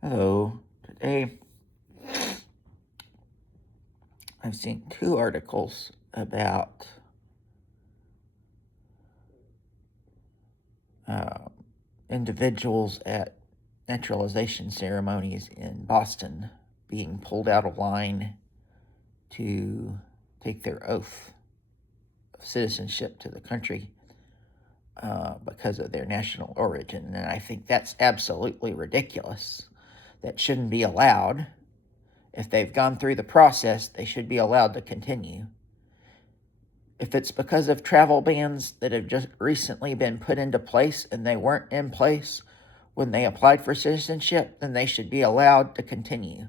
Hello. Today I've seen two articles about uh, individuals at naturalization ceremonies in Boston being pulled out of line to take their oath of citizenship to the country because of their national origin. And I think that's absolutely ridiculous. That shouldn't be allowed. If they've gone through the process, they should be allowed to continue. If it's because of travel bans that have just recently been put into place and they weren't in place when they applied for citizenship, then they should be allowed to continue.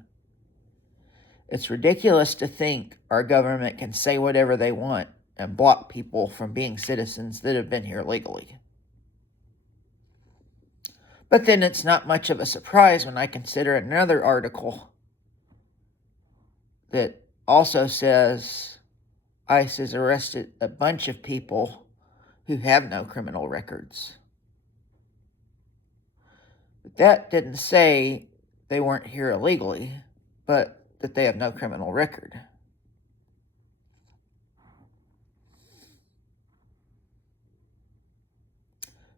It's ridiculous to think our government can say whatever they want and block people from being citizens that have been here legally. But then it's not much of a surprise when I consider another article that also says ICE has arrested a bunch of people who have no criminal records. But that didn't say they weren't here illegally, but that they have no criminal record.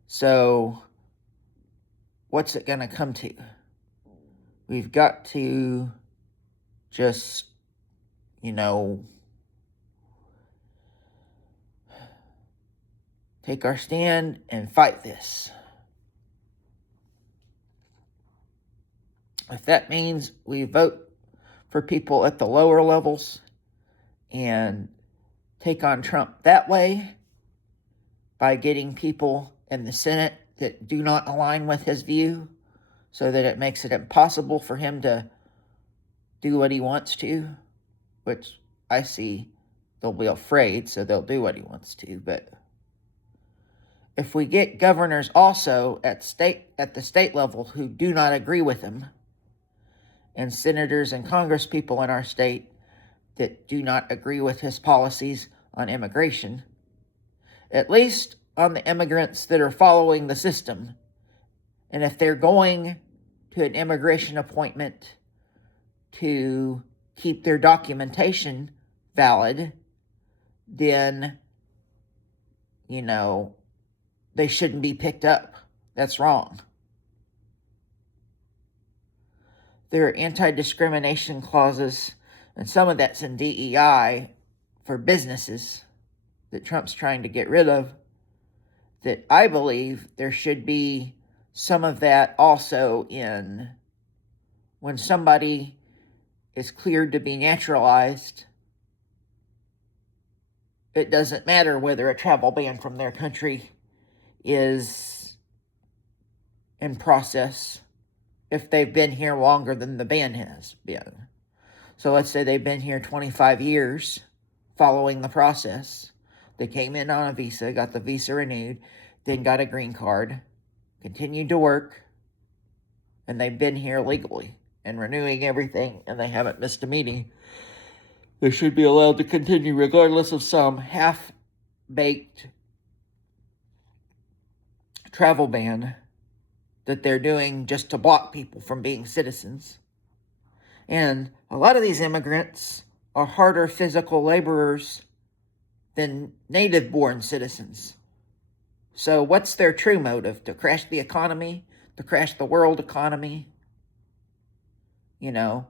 So, what's it going to come to? We've got to just, take our stand and fight this. If that means we vote for people at the lower levels and take on Trump that way by getting people in the Senate that do not align with his view so that it makes it impossible for him to do what he wants to, which I see they'll be afraid, so they'll do what he wants to. But if we get governors also at the state level who do not agree with him, and senators and congresspeople in our state that do not agree with his policies on immigration, at least on the immigrants that are following the system, and if they're going to an immigration appointment to keep their documentation valid, then, they shouldn't be picked up. That's wrong. There are anti-discrimination clauses, and some of that's in DEI for businesses that Trump's trying to get rid of, that I believe there should be some of that also in when somebody is cleared to be naturalized. It doesn't matter whether a travel ban from their country is in process if they've been here longer than the ban has been. So let's say they've been here 25 years following the process. They came in on a visa, got the visa renewed, then got a green card, continued to work, and they've been here legally and renewing everything, and they haven't missed a meeting. They should be allowed to continue regardless of some half-baked travel ban that they're doing just to block people from being citizens. And a lot of these immigrants are harder physical laborers than native-born citizens. So what's their true motive? To crash the economy? To crash the world economy? You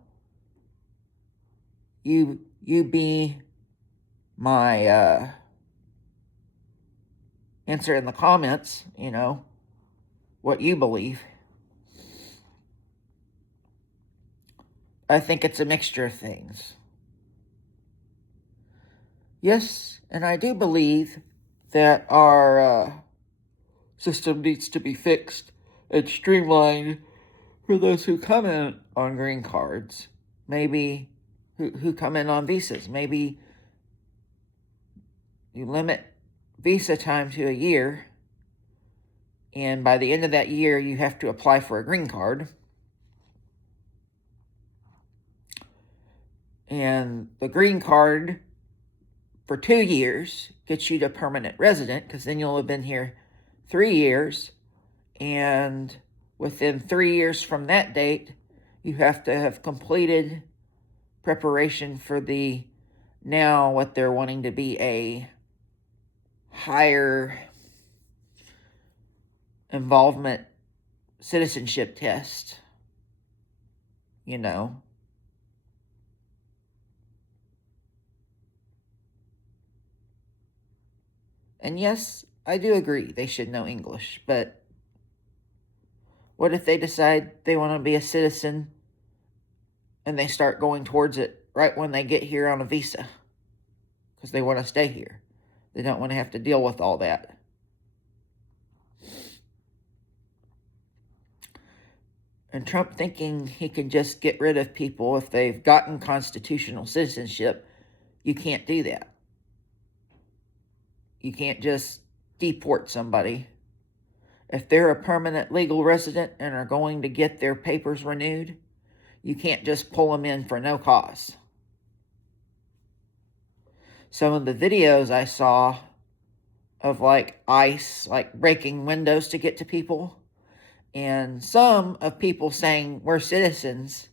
be my answer in the comments, what you believe. I think it's a mixture of things. Yes, and I do believe that our system needs to be fixed and streamlined for those who come in on green cards, maybe who come in on visas. Maybe you limit visa time to a year, and by the end of that year, you have to apply for a green card. And the green card for 2 years gets you to permanent resident, because then you'll have been here 3 years, and within 3 years from that date, You have to have completed preparation for the now what they're wanting to be a higher involvement citizenship test, you know. And yes, I do agree they should know English, but what if they decide they want to be a citizen and they start going towards it right when they get here on a visa? Because they want to stay here. They don't want to have to deal with all that. And Trump thinking he can just get rid of people if they've gotten constitutional citizenship, you can't do that. You can't just deport somebody. If they're a permanent legal resident and are going to get their papers renewed, you can't just pull them in for no cause. Some of the videos I saw of like ICE, like breaking windows to get to people, and some of people saying we're citizens,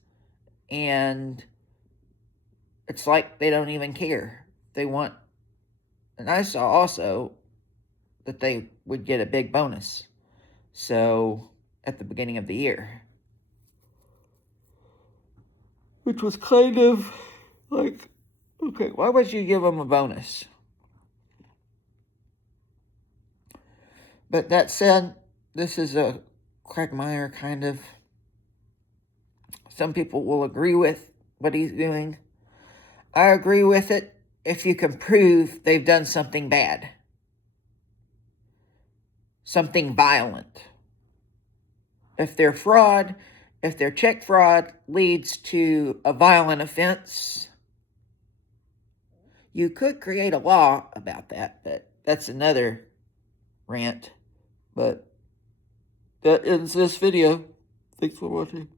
and it's like they don't even care. They want, and I saw also that they would get a big bonus. So at the beginning of the year, which was kind of like, okay, why would you give them a bonus? But that said, this is a quagmire kind of. Some people will agree with what he's doing. I agree with it if you can prove they've done something bad, something violent. If their fraud, if their check fraud leads to a violent offense, you could create a law about that, but that's another rant. But that ends this video. Thanks for watching.